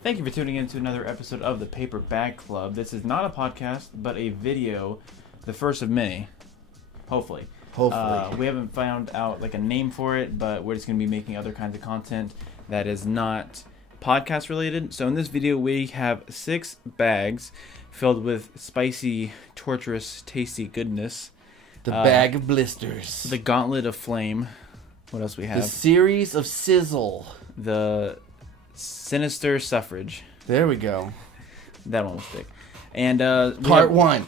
Thank you for tuning in to another episode of the Paper Bag Club. This is not a podcast, but a video, the first of many, hopefully. We haven't found out like a name for it, but we're just going to be making other kinds of content that is not podcast related. So in this video, we have 6 bags filled with spicy, torturous, tasty goodness. The bag of blisters. The gauntlet of flame. What else we have? The series of sizzle. The sinister suffrage. There we go. That one will stick. And part 1.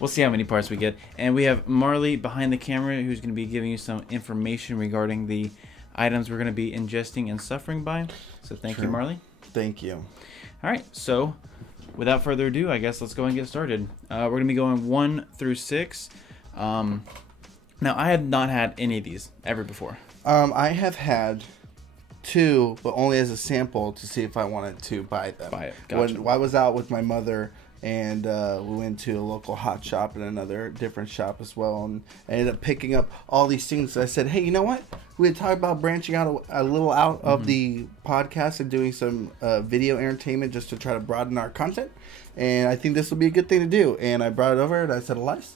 We'll see how many parts we get. And we have Marley behind the camera, who's going to be giving you some information regarding the items we're going to be ingesting and suffering by. So thank you, Marley. Thank you. All right. So without further ado, I guess let's go and get started. We're going to be going 1 through 6. Now, I had not had any of these ever before. I have had 2, but only as a sample to see if I wanted to buy them. Gotcha. When I was out with my mother, and we went to a local hot shop and another different shop as well, and I ended up picking up all these things. I said, hey, you know what? We had talked about branching out a little out of the podcast and doing some video entertainment just to try to broaden our content, and I think this will be a good thing to do. And I brought it over, and I said, Elias,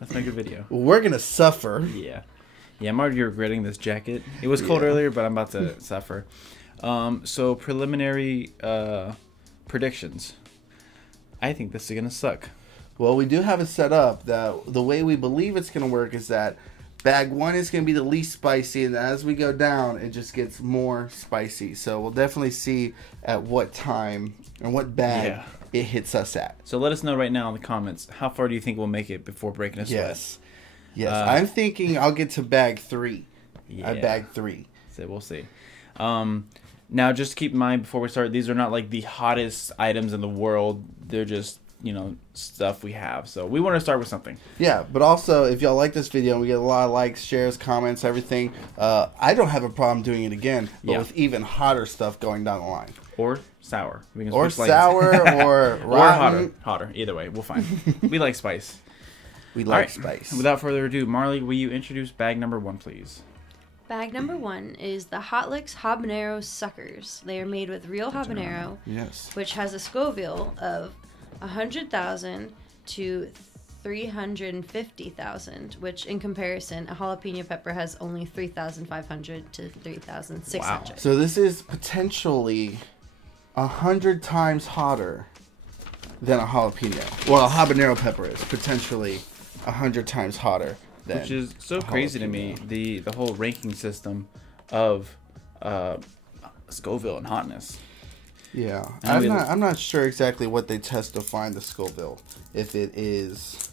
let's make a video. We're going to suffer. Yeah. Yeah, I'm already regretting this jacket. It was cold earlier, but I'm about to suffer. So preliminary predictions. I think this is going to suck. Well, we do have it set up that the way we believe it's going to work is that bag 1 is going to be the least spicy, and as we go down, it just gets more spicy. So we'll definitely see at what time and what bag it hits us at. So let us know right now in the comments, how far do you think we'll make it before breaking a sweat? Yes, I'm thinking I'll get to bag 3. Yeah. Bag 3. So we'll see. Now, just keep in mind before we start, these are not like the hottest items in the world. They're just, stuff we have. So we want to start with something. Yeah, but also, if y'all like this video and we get a lot of likes, shares, comments, everything, I don't have a problem doing it again, but with even hotter stuff going down the line. Or sour. Or sour, or rotten. Or hotter. Either way, we'll find. We like spice. We like spice. Without further ado, Marley, will you introduce bag number 1, please? Bag number 1 is the Hot Licks Habanero Suckers. They are made with real habanero, which has a Scoville of 100,000 to 350,000, which in comparison, a jalapeno pepper has only 3,500 to 3,600. Wow. So this is potentially 100 times hotter than a jalapeno. Well, a habanero pepper is potentially 100 times hotter than which is so crazy to me, the whole ranking system of Scoville and hotness. Yeah, I'm not sure exactly what they test to find the Scoville. If it is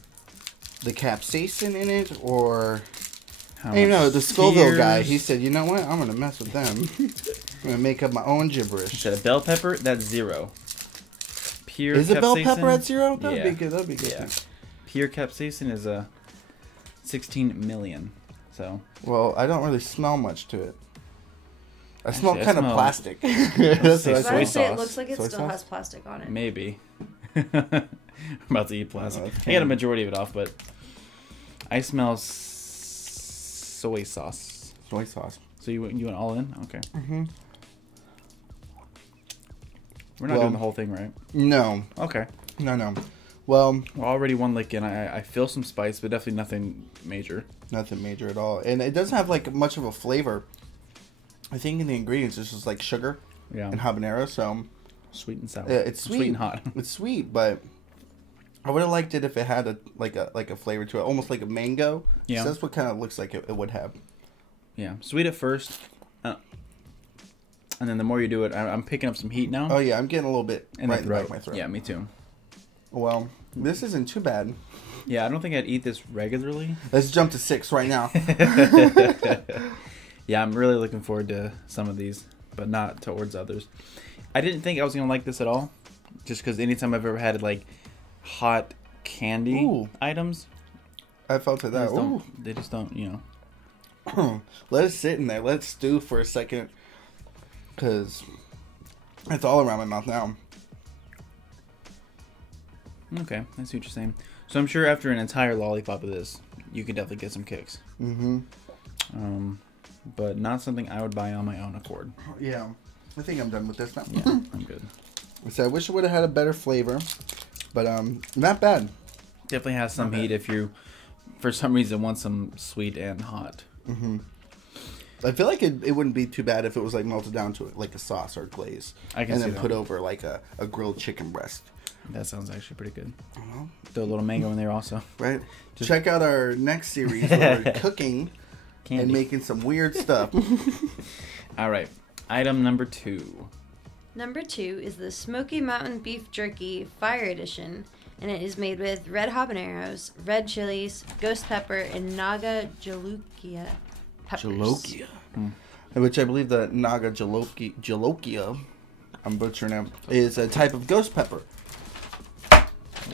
the capsaicin in it, or the Scoville guy. He said, you know what? I'm gonna mess with them. I'm gonna make up my own gibberish. He said a bell pepper, that's 0. Pure is a bell pepper at 0? That'd be good. That'd be good. Yeah. Pure capsaicin is a 16 million. So. Well, I don't really smell much to it. I smell kind of plastic. That's what I say. It looks like it still has plastic on it. Maybe. I'm about to eat plastic. I got a majority of it off, but I smell soy sauce. Soy sauce. So you went all in? Okay. Mm-hmm. We're not doing the whole thing, right? No. Okay. No. Well, already 1 lick in. I feel some spice, but definitely nothing major. Nothing major at all. And it doesn't have like much of a flavor. I think in the ingredients it's just like sugar and habanero, so sweet and sour. It's sweet and hot. It's sweet, but I would have liked it if it had a flavor to it, almost like a mango. Yeah, so that's what kind of looks like it would have. Yeah, sweet at first, and then the more you do it, I'm picking up some heat now. Oh yeah, I'm getting a little bit in the back of my throat. Yeah, me too. Well, this isn't too bad. Yeah, I don't think I'd eat this regularly. Let's jump to 6 right now. Yeah, I'm really looking forward to some of these, but not towards others. I didn't think I was going to like this at all, just because anytime I've ever had, like, hot candy items, I felt it that. They just don't, Let it sit in there. Let it stew for a second, because it's all around my mouth now. Okay, I see what you're saying. So I'm sure after an entire lollipop of this, you could definitely get some kicks. Mm-hmm. But not something I would buy on my own accord. Yeah. I think I'm done with this now. Yeah, I'm good. So I wish it would have had a better flavor, but not bad. Definitely has some heat if you, for some reason, want some sweet and hot. Mm-hmm. I feel like it wouldn't be too bad if it was like melted down to like a sauce or a glaze, I can and see then that. put over like a grilled chicken breast. That sounds actually pretty good. Uh-huh. Throw a little mango in there also. Right. Check out our next series where we're cooking Candy. and making some weird stuff. All right. Item number 2. Number 2 is the Smoky Mountain Beef Jerky Fire Edition, and it is made with red habaneros, red chilies, ghost pepper, and Naga Jolokia peppers. Jolokia. Which I believe the Naga Jolokia, I'm butchering them, is a type of ghost pepper.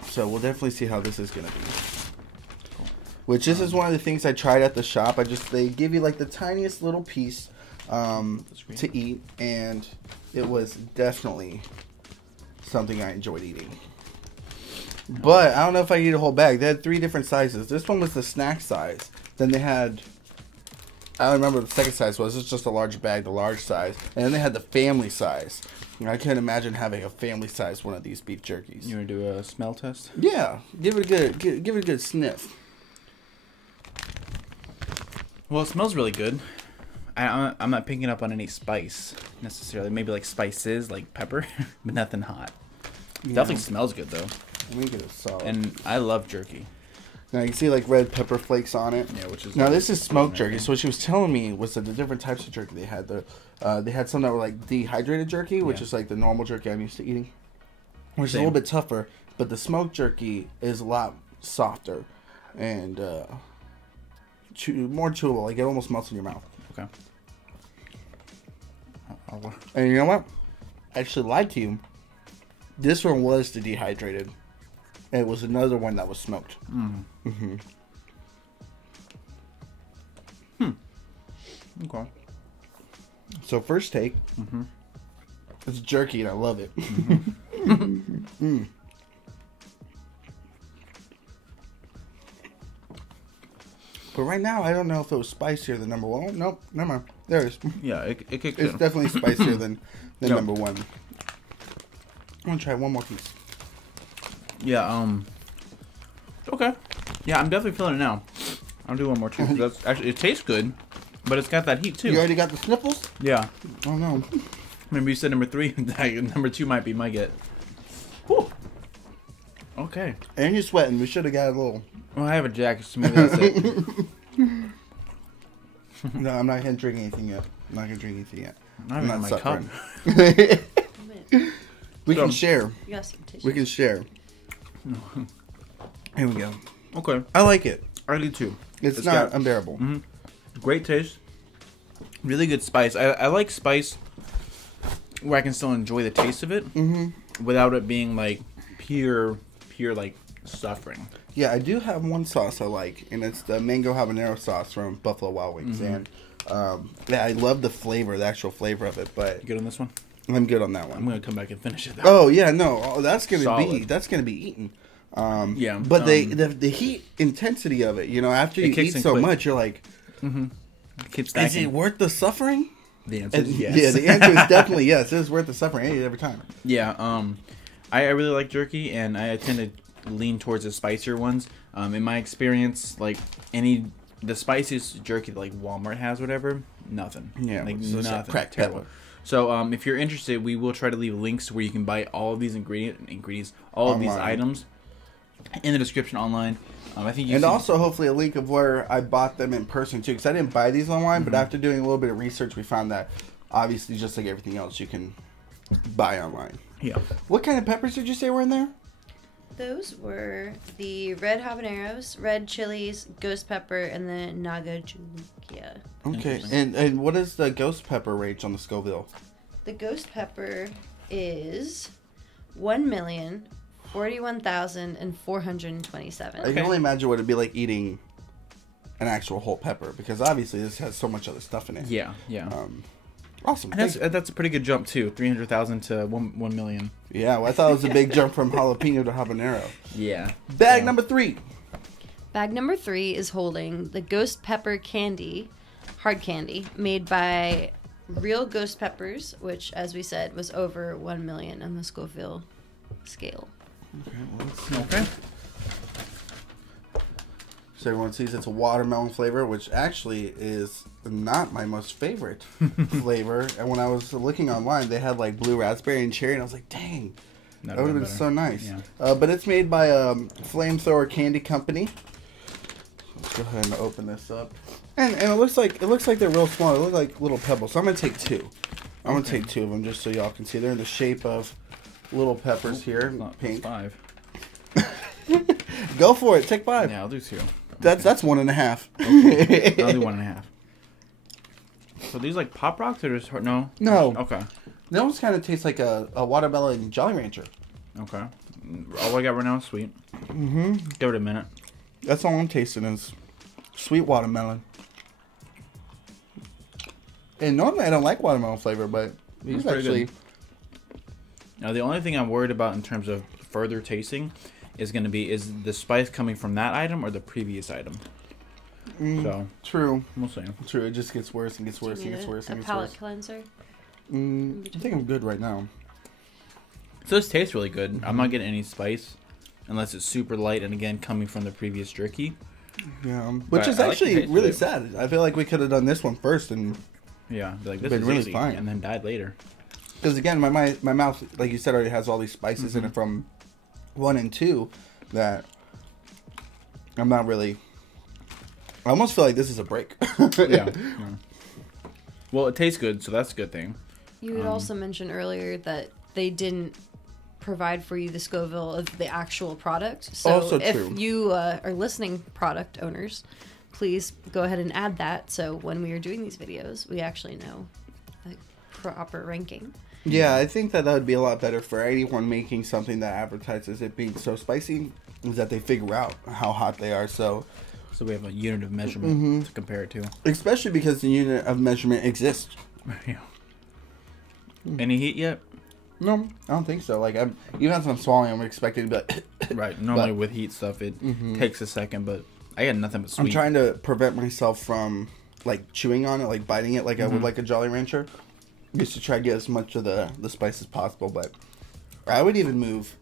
So we'll definitely see how this is going to be. Cool. Which this is one of the things I tried at the shop. They give you like the tiniest little piece to eat, and it was definitely something I enjoyed eating. But I don't know if I eat a whole bag. They had 3 different sizes. This one was the snack size. Then they had, I don't remember what the second size was. It's just a large bag, the large size. And then they had the family size. I couldn't imagine having a family size one of these beef jerkies. You want to do a smell test? Yeah, give it a good sniff. Well, it smells really good. I'm not picking up on any spice necessarily. Maybe like spices, like pepper, but nothing hot. Yeah. Definitely smells good though. Let me get it solid. And I love jerky. Now you can see like red pepper flakes on it. Yeah, which is now this is smoked jerky. So what she was telling me was that the different types of jerky they had. They had some that were like dehydrated jerky, which is like the normal jerky I'm used to eating, which is a little bit tougher. But the smoked jerky is a lot softer and more chewable. Like it almost melts in your mouth. Okay. And you know what? I actually lied to you. This one was the dehydrated. And it was another one that was smoked. Mm-hmm. Okay. So first take, it's jerky and I love it. But right now, I don't know if it was spicier than number 1. Nope, never mind. There it is. Yeah, it kicks It's in. definitely spicier than Yep. number 1. I'm gonna try one more piece. Yeah. Okay. Yeah, I'm definitely feeling it now. I'll do one more too. That's actually, it tastes good, but it's got that heat too. You already got the sniffles? Yeah. Oh no. Remember you said number 3. Number 2 might be my get. Whew. Okay. And you're sweating. We should have got a little. Well, I have a jacket, so maybe that's it. No, I'm not gonna drink anything yet. Not even my cup. We can share. You got some tissue. We can share. Here we go. Okay. I like it. I do too. It's not unbearable. Great taste. Really good spice. I like spice where I can still enjoy the taste of it without it being like pure like suffering. Yeah, I do have one sauce I like, and it's the mango habanero sauce from Buffalo Wild Wings. And yeah, I love the flavor, the actual flavor of it. But You good on this one? I'm good on that one. I'm gonna come back and finish it. Oh yeah, no, that's gonna Solid. be eaten. Yeah, but the heat intensity of it, after you eat so much, you're like, Keep is it worth the suffering? The answer is yes. Yeah, the answer is definitely yes. It is worth the suffering. I eat it every time. Yeah, I really like jerky, and I tend to lean towards the spicier ones. In my experience, like the spiciest jerky that like Walmart has, whatever, nothing. Yeah, like so it's like nothing. cracked Terrible. pepper. So if you're interested, we will try to leave links where you can buy all of these ingredients, all of these items in the description online. I think and also hopefully a link of where I bought them in person too, because I didn't buy these online, but after doing a little bit of research, we found that obviously just like everything else, you can buy online. Yeah. What kind of peppers did you say were in there? Those were the red habaneros, red chilies, ghost pepper, and the Naga Jolokia. Okay, and what is the ghost pepper rate on the Scoville? The ghost pepper is 1,041,427. I can only imagine what it'd be like eating an actual whole pepper, because obviously this has so much other stuff in it. Yeah. Awesome. And that's a pretty good jump too. 300,000 to 1 million. Yeah, well, I thought it was a big jump from jalapeno to habanero. Yeah. Bag number 3. Bag number 3 is holding the ghost pepper candy, hard candy, made by real ghost peppers, which, as we said, was over 1 million on the Scoville scale. Okay, well, let's see. Okay. So everyone sees it's a watermelon flavor, which actually is not my most favorite flavor. And when I was looking online, they had like blue raspberry and cherry, and I was like, dang, that would have been so nice. Yeah. But it's made by Flamethrower Candy Company. Let's go ahead and open this up. And it looks like they're real small. They look like little pebbles. So I'm gonna take two. I'm gonna take two of them just so y'all can see. They're in the shape of little peppers here. Pink. 5. Go for it. Take 5. Yeah, I'll do 2. Okay. That's 1.5. Okay. I'll do 1.5. So these like Pop Rocks or just no? No. Okay. That one's kind of tastes like a watermelon Jolly Rancher. Okay. All I got right now is sweet. Mm-hmm. Give it a minute. That's all I'm tasting is sweet watermelon. And normally I don't like watermelon flavor, but these actually... Good. Now the only thing I'm worried about in terms of further tasting is going to be, is the spice coming from that item or the previous item? So true. We'll see. True, it just gets worse and gets worse and gets worse and gets worse. A palate cleanser? I think I'm good right now. So this tastes really good. Mm-hmm. I'm not getting any spice unless it's super light and again coming from the previous jerky. Yeah, which is actually really sad. I feel like we could have done this one first and like this been is really easy, fine, and then died later. Because again, my mouth, like you said, already has all these spices in it from 1 and 2 that I'm not really. I almost feel like this is a break. Yeah. Well, it tastes good, so that's a good thing. You had also mentioned earlier that they didn't provide for you the Scoville of the actual product. So also if true. you are listening, product owners, please go ahead and add that. So when we are doing these videos, we actually know the proper ranking. Yeah, I think that would be a lot better for anyone making something that advertises it being so spicy, is that they figure out how hot they are. So we have a unit of measurement to compare it to. Especially because the unit of measurement exists. Yeah. Any heat yet? No, I don't think so. Like, even as I'm swallowing, I'm expecting to be like... Right. Normally with heat stuff, it takes a second, but I got nothing but sweet. I'm trying to prevent myself from, like, chewing on it, like, biting it like I would like a Jolly Rancher. Just to try to get as much of the spice as possible, but I would even move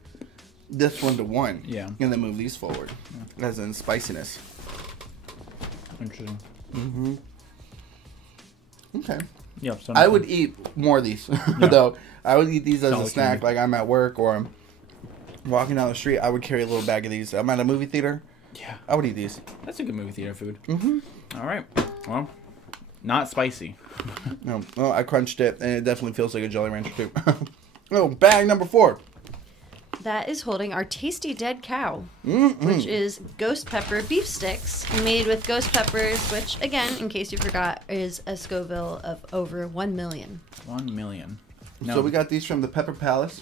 this one to 1. Yeah. And then move these forward. Yeah. As in spiciness. Interesting. Okay. Yeah. I would eat more of these, though. I would eat these as a snack, like I'm at work or I'm walking down the street. I would carry a little bag of these. I'm at a movie theater. Yeah. I would eat these. That's a good movie theater food. All right. Well, not spicy. No, I crunched it, and it definitely feels like a Jolly Rancher too. Oh, bag number 4. That is holding our tasty dead cow, which is ghost pepper beef sticks made with ghost peppers, which, again, in case you forgot, is a Scoville of over 1 million. 1 million. No. So we got these from the Pepper Palace.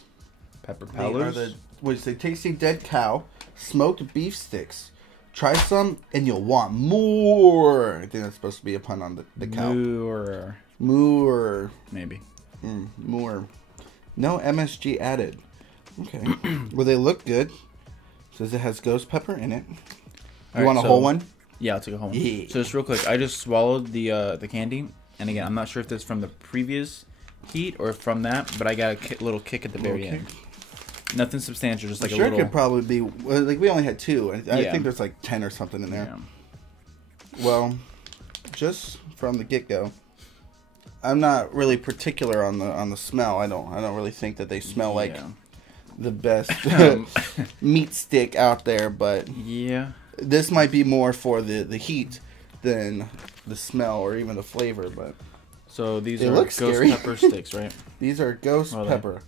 Pepper They Palace. are what is it? Tasty dead cow smoked beef sticks. Try some and you'll want more. I think that's supposed to be a pun on the cow. More. Maybe. More. No MSG added. Okay. Well, they look good. Says it has ghost pepper in it. You want a whole one? Yeah, I'll take a whole one. Yeah. So just real quick, I just swallowed the candy, and again, I'm not sure if this is from the previous heat or from that, but I got a little kick at the very end. Nothing substantial, just like a little. It could probably be like we only had 2. I think there's like 10 or something in there. Yeah. Well, just from the get-go, I'm not really particular on the smell. I don't really think that they smell like the best meat stick out there, but this might be more for the heat than the smell or even the flavor. But so these are ghost pepper sticks, right? These are ghost pepper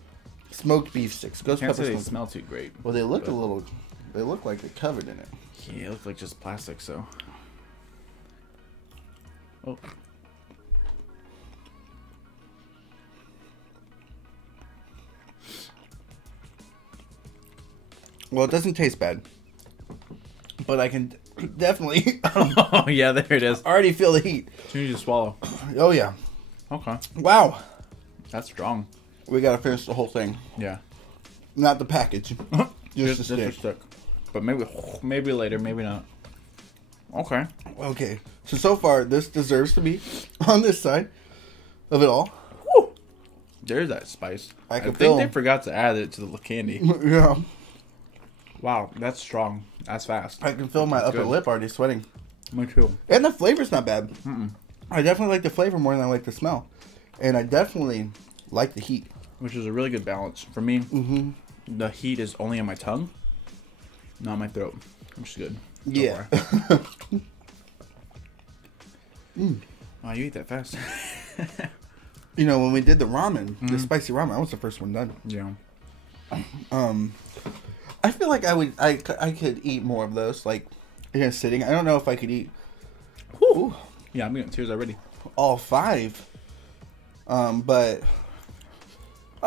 smoked beef sticks. Ghost pepper. They smell too great. Well, they look they look like they're covered in it. Yeah, it looks like just plastic. So. Oh. Well, it doesn't taste bad, but I can definitely. Oh yeah, there it is. Already feel the heat. As soon as you swallow. Oh yeah. Okay. Wow. That's strong. We gotta finish the whole thing. Yeah. Not the package. Just the stick. But maybe later, maybe not. Okay. Okay. So far, this deserves to be on this side. of it all. Woo. There's that spice. I think feel they forgot to add it to the candy. Yeah. Wow, that's strong. That's fast. I can feel my upper lip already sweating. Me too. And the flavor's not bad. I definitely like the flavor more than I like the smell. And I definitely like the heat. Which is a really good balance. For me, the heat is only on my tongue, not my throat. Which is good. Yeah. Wow, you eat that fast. You know, when we did the ramen, the spicy ramen, I was the first one done. Yeah. I feel like I could eat more of those, like, sitting. I don't know if I could eat Yeah, I'm getting tears already. all 5. But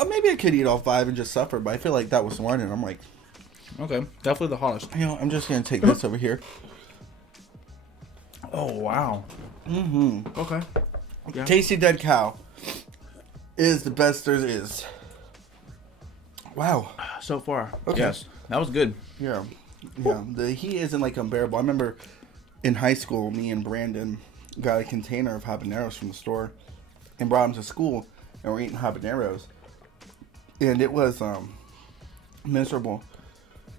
maybe I could eat all 5 and just suffer, but I feel like that was one, and I'm like, Okay, definitely the hottest. you know, I'm just going to take this over here. Oh, wow. Okay. Yeah. Tasty Dead Cow is the best there is. Wow. So far. Okay. Yes. That was good. Yeah. Yeah. The heat isn't like unbearable. I remember in high school, me and Brandon got a container of habaneros from the store and brought them to school, and we're eating habaneros. And it was miserable.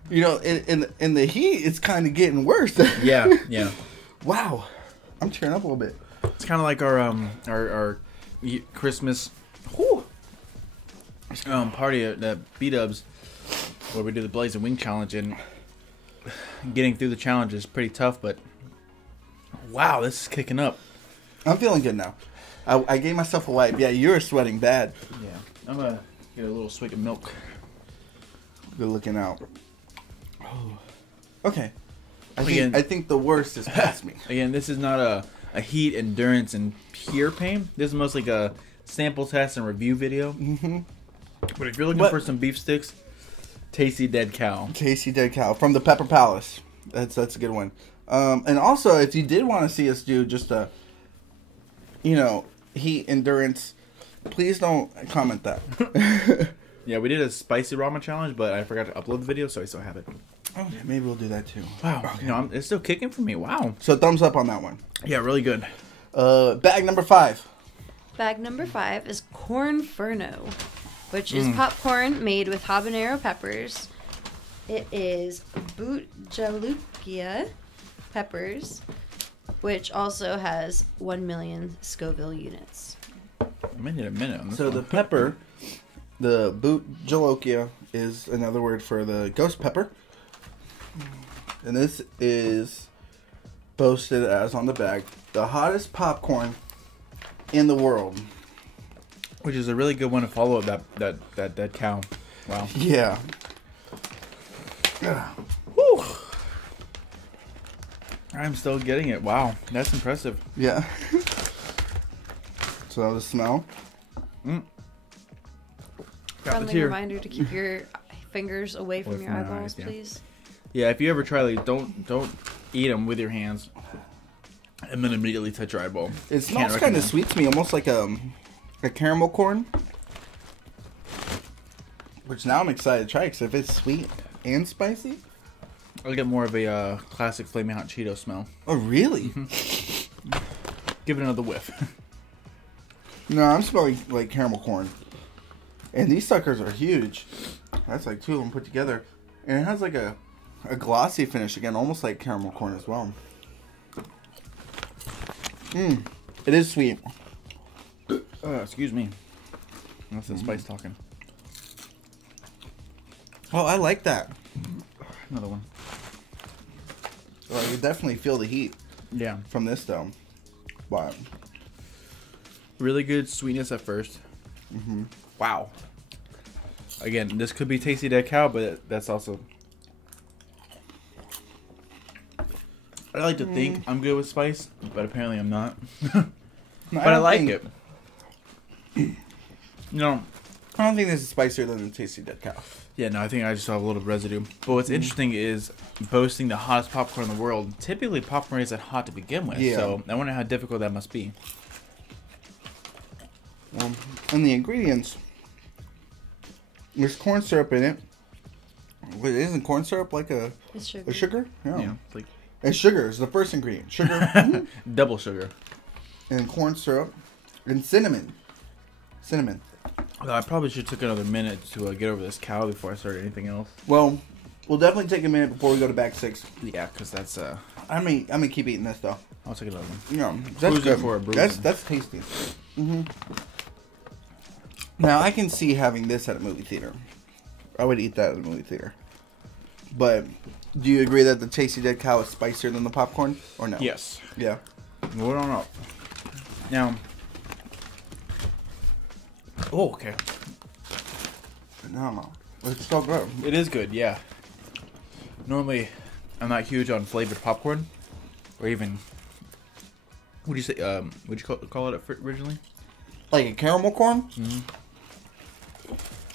You know, in the heat, it's kind of getting worse. Yeah, yeah. Wow. I'm tearing up a little bit. It's kind of like our Christmas party at B-Dubs, where we do the Blaze and Wing Challenge, and getting through the challenge is pretty tough, but wow, this is kicking up. I'm feeling good now. I gave myself a wipe. Yeah, you're sweating bad. Yeah. I'm going to get a little swig of milk. Good looking out. Oh. Okay. Again, I think the worst is past me. Again, this is not a heat, endurance, and pure pain. This is mostly like a sample test and review video. But if you're looking for some beef sticks, Tasty Dead Cow. Tasty Dead Cow from the Pepper Palace. That's a good one. And also, if you did want to see us do just a, heat endurance, please don't comment that. Yeah, we did a spicy ramen challenge, but I forgot to upload the video, so I still have it. Oh, yeah, maybe we'll do that too. Wow. Okay. It's still kicking for me. Wow. So thumbs up on that one. Yeah, really good. Bag number 5. Bag number 5 is Corn Ferno, which is popcorn made with habanero peppers. It is Boot Jalukia peppers, which also has 1 million Scoville units. I may need a minute on this So one. the pepper, the Boot Jalokia, is another word for the ghost pepper. And this is boasted as on the bag the hottest popcorn in the world. Which is a really good one to follow up that dead cow. Wow. Yeah. Whew. I'm still getting it. Wow. That's impressive. Yeah. So the smell. Got the Friendly tear. reminder to keep your fingers away from Away your from your eyeballs, eyes, yeah. please. Yeah, if you ever try these, don't eat them with your hands and then immediately touch your eyeball. It smells kind of sweet to me, almost like a caramel corn. Which now I'm excited to try, because if it's sweet and spicy. I'll get more of a classic Flaming Hot Cheeto smell. Oh, really? Give it another whiff. No, I'm smelling like caramel corn. And these suckers are huge. That's like 2 of them put together. And it has like a glossy finish again, almost like caramel corn as well. It is sweet. Excuse me. That's the spice talking. Oh, I like that. Another one. Well, you definitely feel the heat Yeah. from this though. Wow. Really good sweetness at first. Wow. Again, this could be Tasty Dead Cow, but that's also... I like to think I'm good with spice, but apparently I'm not. But I like it. No. I don't think this is spicier than the Tasty Dead Cow. Yeah, no, I think I just saw a little residue. But what's interesting is boasting the hottest popcorn in the world. Typically, popcorn isn't hot to begin with, Yeah. so I wonder how difficult that must be. And the ingredients, there's corn syrup in it. Wait, isn't corn syrup like a It's sugar. sugar? Yeah, it's like And sugar is the first ingredient. Sugar double sugar. and corn syrup and cinnamon. cinnamon. I probably should have took another minute to get over this cow before I started anything else. Well, we'll definitely take a minute before we go to bag 6. Yeah, because that's I'm gonna keep eating this though. I'll take another one. Yeah, that's good. For a that's tasty. Mm-hmm. Now I can see having this at a movie theater. I would eat that at a movie theater. But do you agree that the Tasty Dead Cow is spicier than the popcorn, or no? Yes. Yeah. Well, I don't know. Now. Oh, okay. No, it's so good. It is good, yeah. Normally, I'm not huge on flavored popcorn, or even. What do you say? What you call it originally? Like a caramel corn? Mm-hmm.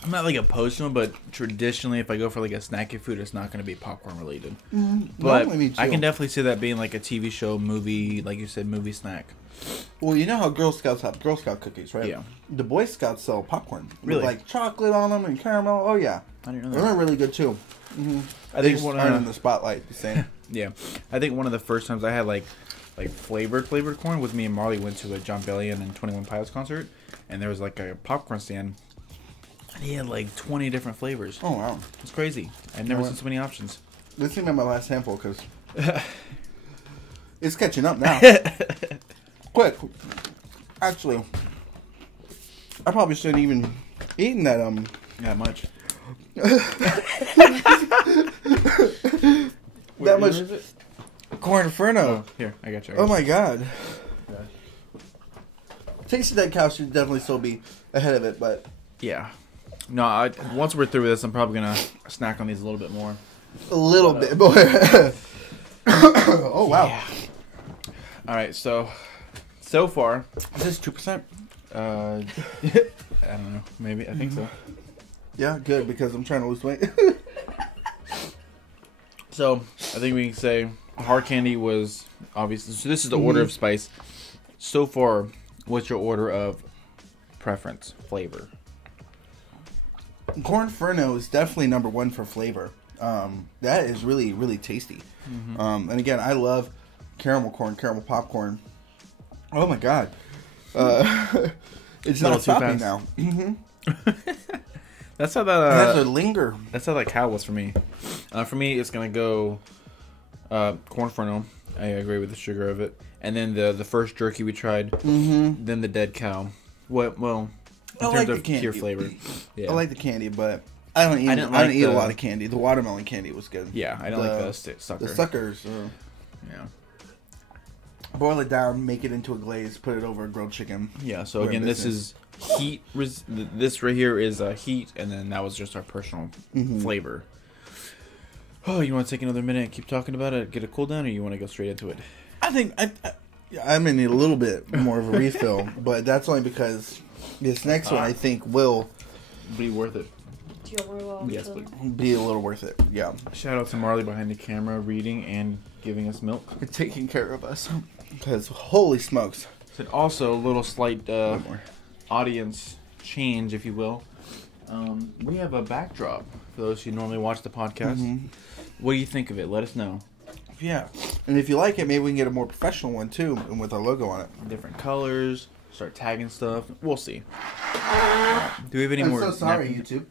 I'm not like opposed to them, but traditionally, if I go for like a snacky food, it's not going to be popcorn related. But I can definitely see that being like a TV show, movie, like you said, movie snack. Well, you know how Girl Scouts have Girl Scout cookies, right? Yeah. The Boy Scouts sell popcorn. Really? With like chocolate on them and caramel. Oh, yeah. I didn't know that. They're really good, too. Mm-hmm. I think one in the spotlight the same. Yeah. I think one of the first times I had like flavored corn with me and Marley went to a John Bellion and 21 Pilots concert, and there was like a popcorn stand. And he had like 20 different flavors. Oh, wow. It's crazy. I've never seen so many options. This is my last handful because it's catching up now. Quick. Actually, I probably shouldn't even eaten that that much. That much corn Ferno. Oh, here, I got you. Oh my god. Tasty Dead Cow should definitely still be ahead of it, but yeah. No, once we're through with this, I'm probably gonna snack on these a little bit more. A little bit more. Oh wow. Yeah. All right, so far, Is this 2%? I don't know. Maybe I think so. Yeah, good because I'm trying to lose weight. So I think we can say hard candy was obviously. So this is the order of spice. So far, what's your order of preference flavor? Corn Ferno is definitely number 1 for flavor. That is really, really tasty. And again, I love caramel corn, caramel popcorn. Oh my god. It's not stopping now. That's how that. It has to linger. That's how that cow was for me. For me, it's gonna go corn Ferno. I agree with the sugar of it, and then the first jerky we tried. Then the dead cow. Well, in terms of pure flavor. Yeah. I like the candy, but I don't eat a lot of candy. The watermelon candy was good. Yeah, I don't like the sucker. The suckers. Yeah. Boil it down, make it into a glaze, put it over a grilled chicken. Yeah. So again, this is heat. This right here is heat, and then that was just our personal flavor. Oh, you want to take another minute and keep talking about it, get a cool down, or you want to go straight into it? I think I'm gonna need a little bit more of a refill, but that's only because this next one I think will be worth it. Do you want more Yes, please. Be a little worth it. Yeah. Shout out to Marley behind the camera, reading and giving us milk, Taking care of us. Because holy smokes. And also a little slight audience change, if you will. We have a backdrop for those who normally watch the podcast. What do you think of it? Let us know. Yeah. And if you like it, maybe we can get a more professional one too, and with our logo on it. Different colors. Start tagging stuff. We'll see. Do we have any more? I'm so sorry, YouTube.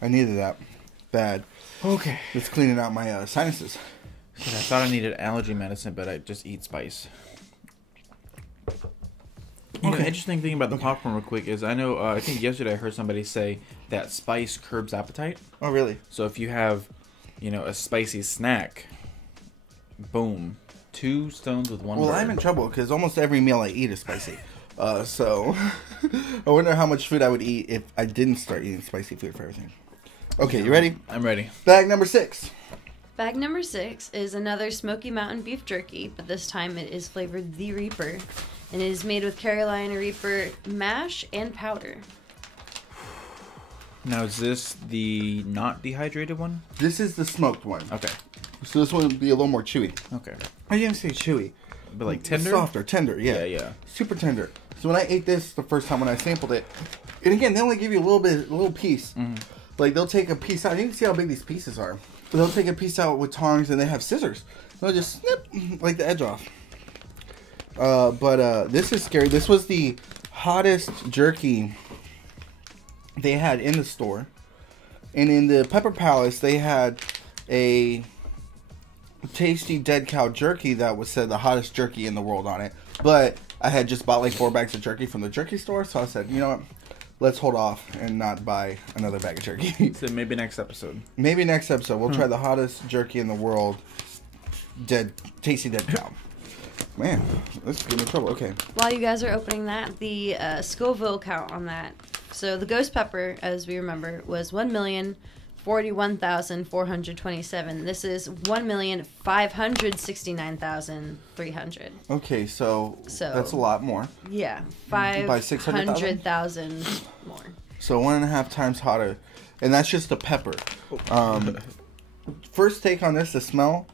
I needed that. Bad. Okay. Just cleaning out my sinuses. I thought I needed allergy medicine, but I just eat spice. You know, the interesting thing about the popcorn real quick is I know, I think yesterday I heard somebody say that spice curbs appetite. Oh, really? So if you have, a spicy snack, boom, 2 stones with 1 bird. Well, I'm in trouble because almost every meal I eat is spicy. So I wonder how much food I would eat if I didn't start eating spicy food for everything. Okay, you ready? I'm ready. Bag number 6. Bag number 6 is another Smoky Mountain beef jerky, but this time it is flavored The Reaper. And it is made with Carolina Reaper mash and powder. Now, is this the not dehydrated one? This is the smoked one. Okay. So this one would be a little more chewy. Okay. I didn't say chewy. But like tender? Softer, tender, yeah. Yeah. Super tender. So when I ate this the first time when I sampled it, and again, they only give you a little piece. Like they'll take a piece out. You can see how big these pieces are. They'll take a piece out with tongs and they have scissors. They'll just snip, like the edge off. But this is scary. This was the hottest jerky they had in the store. And in the Pepper Palace, they had a tasty dead cow jerky that was said the hottest jerky in the world on it. But I had just bought like 4 bags of jerky from the jerky store, so I said, you know what? Let's hold off and not buy another bag of jerky. So maybe next episode. Maybe next episode we'll try the hottest jerky in the world. Tasty dead cow. Man, this is giving me trouble. Okay. While you guys are opening that, the Scoville count on that. So the ghost pepper, as we remember, was 1,041,427. This is 1,569,300. Okay, so that's a lot more. Yeah, by 500,000 more. So 1.5 times hotter, and that's just the pepper. First take on this, the smell.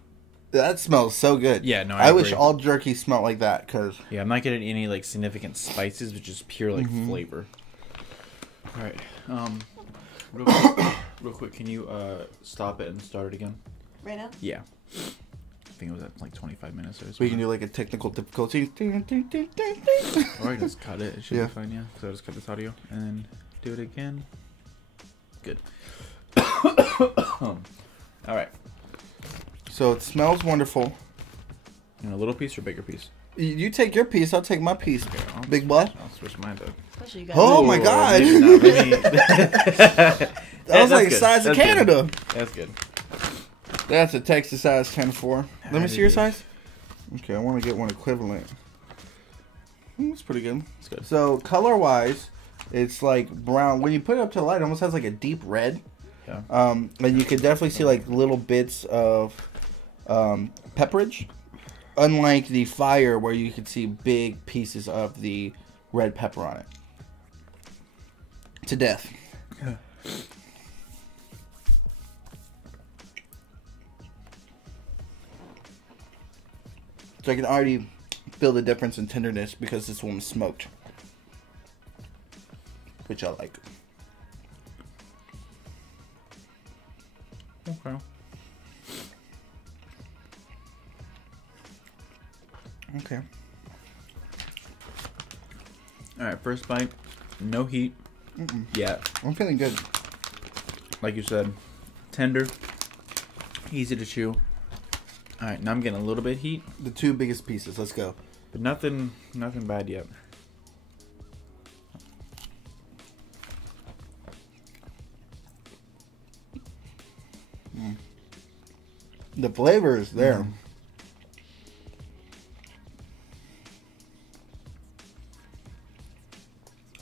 That smells so good. Yeah, no, I agree. wish all jerky smelled like that, cause yeah, I'm not getting any like significant spices, but just pure like flavor. All right, real quick, can you stop it and start it again? Right now? Yeah, I think it was at like 25 minutes or so. we can do like a technical difficulty. Or I just cut it. It should Yeah. be fine. Yeah, because I just cut this audio and then do it again. Good. All right. So it smells wonderful. You want a little piece or bigger piece? You take your piece, I'll take my piece. Okay, Big boy. I'll switch mine though. Especially you guys. Oh my God! Maybe not. Maybe. That was like the size of Canada. That's good. That's a Texas size 10-4. Let me That see your is. size. Okay, I want to get one equivalent. That's pretty good. That's good. So color wise, it's like brown. When you put it up to the light, it almost has like a deep red. Yeah. And you can definitely see like little bits of pepperage. Unlike the fire, where you could see big pieces of the red pepper on it. To death. Yeah. So I can already feel the difference in tenderness because this one was smoked. Which I like. Okay. Okay. All right. First bite. No heat. Yeah. I'm feeling good. Like you said, tender, easy to chew. All right. Now I'm getting a little bit of heat, The 2 biggest pieces. Let's go. but nothing bad yet. The flavor is there.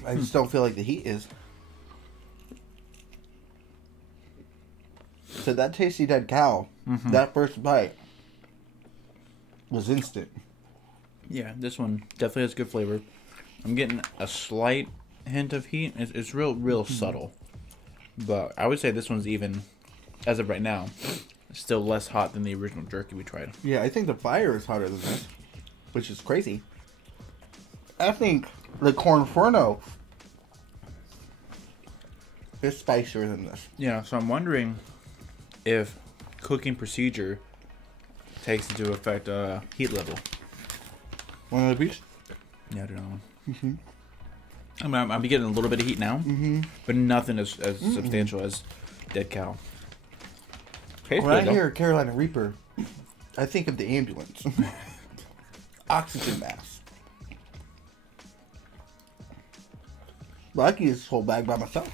I just don't feel like the heat is. So that tasty dead cow, that first bite was instant. Yeah, this one definitely has good flavor. I'm getting a slight hint of heat. It's real subtle. But I would say this one's even, as of right now, still less hot than the original jerky we tried. Yeah, I think the fire is hotter than this, which is crazy. I think the corn Ferno is spicier than this. Yeah, so I'm wondering if cooking procedure takes into effect heat level. One of the beef? Yeah, I don't know. I mean, I'm getting a little bit of heat now, but nothing as substantial as dead cow. Tastes When good, I though. hear Carolina Reaper, I think of the ambulance. Oxygen mask. But I can use this whole bag by myself.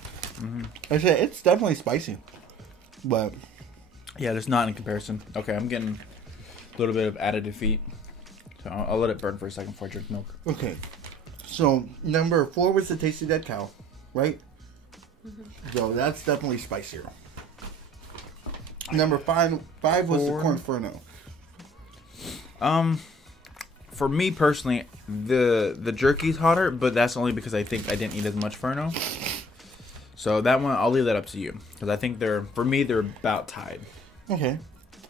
I say it's definitely spicy, but Yeah, there's not in comparison. Okay, I'm getting a little bit of additive heat. So I'll let it burn for a second before I drink milk. okay. So number 4 was the tasty dead cow, right? So that's definitely spicier. Number 5 was the corn Ferno. For me personally, the jerky's hotter, but that's only because I think I didn't eat as much Ferno. So that one, I'll leave that up to you, because I think they're about tied. Okay.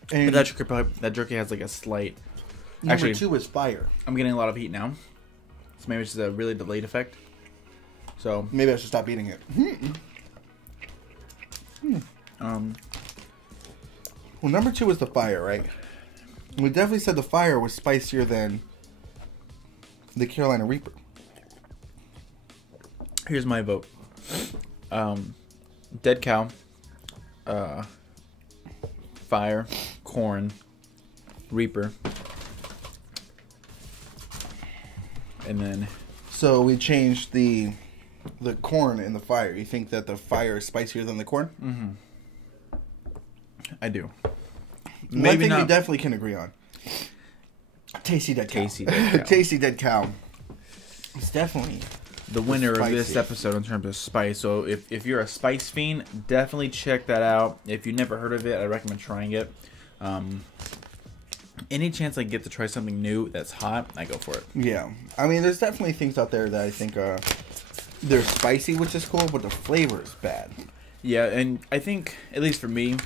But And that jerky has like a slight. number Actually, 2 was fire. I'm getting a lot of heat now, so maybe it's a really delayed effect. So Maybe I should stop eating it. Well, number 2 was the fire, right? We definitely said the fire was spicier than the Carolina Reaper. Here's my vote. Dead cow, fire, corn, reaper, and then. So we changed the corn and the fire. You think that the fire is spicier than the corn? Mm-hmm. I do. Maybe one thing not. We definitely can agree on. Tasty dead cow. Tasty dead cow. Tasty dead cow. It's definitely the winner of this episode in terms of spice. So if you're a spice fiend, definitely check that out. If you've never heard of it, I recommend trying it. Any chance I get to try something new that's hot, I go for it. Yeah. I mean, there's definitely things out there that I think they're spicy, which is cool, but the flavor is bad. Yeah, and I think, at least for me,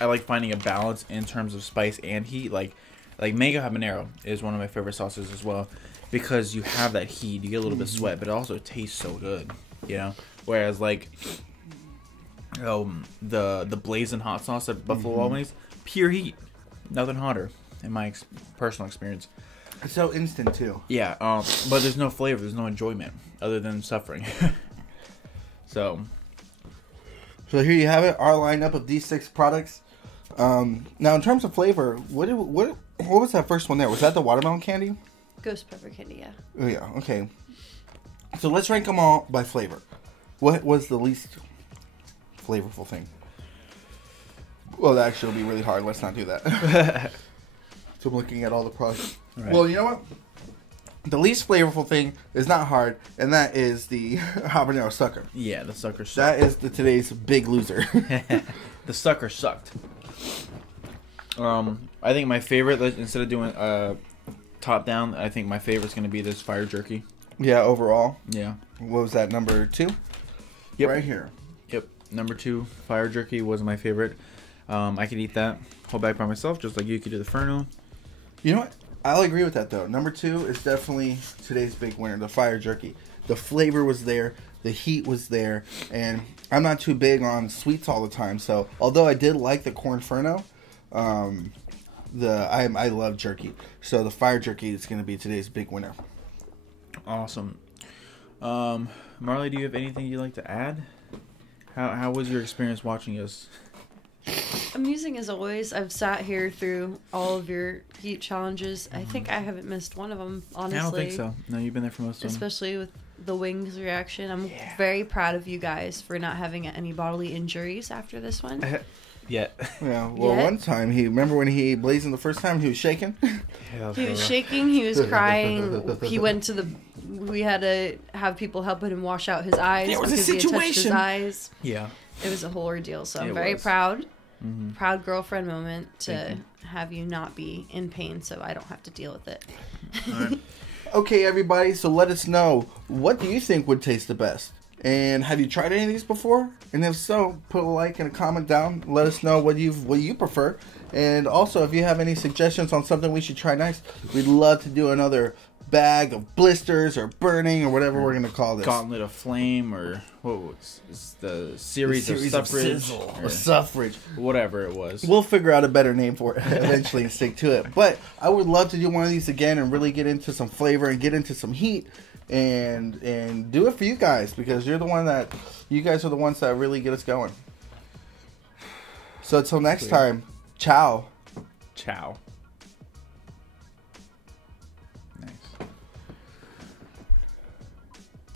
I like finding a balance in terms of spice and heat. Like mango habanero is one of my favorite sauces as well. Because you have that heat, you get a little bit of sweat, but it also tastes so good, you know. Whereas like, the blazing hot sauce at Buffalo Wild Wings, pure heat, nothing hotter, in my personal experience. It's so instant too. Yeah, but there's no flavor, there's no enjoyment other than suffering. So here you have it, our lineup of these 6 products. Now in terms of flavor, what was that first one there? Was that the watermelon candy? Ghost pepper candy, yeah. Oh, yeah, okay. So let's rank them all by flavor. What was the least flavorful thing? Well, that actually will be really hard. Let's not do that. So I'm looking at all the products. Right. Well, you know what? The least flavorful thing is not hard, and that is the habanero sucker. Yeah, the sucker sucked. That is today's big loser. The sucker sucked. I think my favorite, instead of doing... top down, I think my favorite's going to be this fire jerky. Yeah, overall. Yeah. What was that, number 2? Yep. Right here. Yep. Number 2, fire jerky was my favorite. I could eat that whole bag by myself, just like you could do the Ferno. You know what? I'll agree with that, though. Number 2 is definitely today's big winner, the fire jerky. The flavor was there. The heat was there. And I'm not too big on sweets all the time, so although I did like the corn Ferno, I love jerky, so the fire jerky is going to be today's big winner. Awesome. Marley, do you have anything you'd like to add? How was your experience watching us? Amusing as always. I've sat here through all of your heat challenges. I think I haven't missed one of them, honestly. I don't think so. No, you've been there for most of them. Especially with the wings reaction. I'm very proud of you guys for not having any bodily injuries after this one. Yeah. Well, one time, remember when he blazed the first time, he was shaking? Yeah, he was shaking, he was crying. He went to we had to have people helping him wash out his eyes because he had touched his eyes. Yeah. It was a whole ordeal, so I'm very proud. Mm-hmm. Proud girlfriend moment to have you not be in pain so I don't have to deal with it. All right. Okay, everybody, so let us know, what do you think would taste the best? And have you tried any of these before? And if so, put a like and a comment down. Let us know what you prefer. And also, if you have any suggestions on something we should try next, we'd love to do another bag of blisters or burning or whatever we're going to call this. Gauntlet of Flame or it's the series of suffrage. Or suffrage. Whatever it was. We'll figure out a better name for it eventually and stick to it. But I would love to do one of these again and really get into some flavor and get into some heat. And do it for you guys, because you guys are the ones that really get us going. So until next time, ciao. Ciao.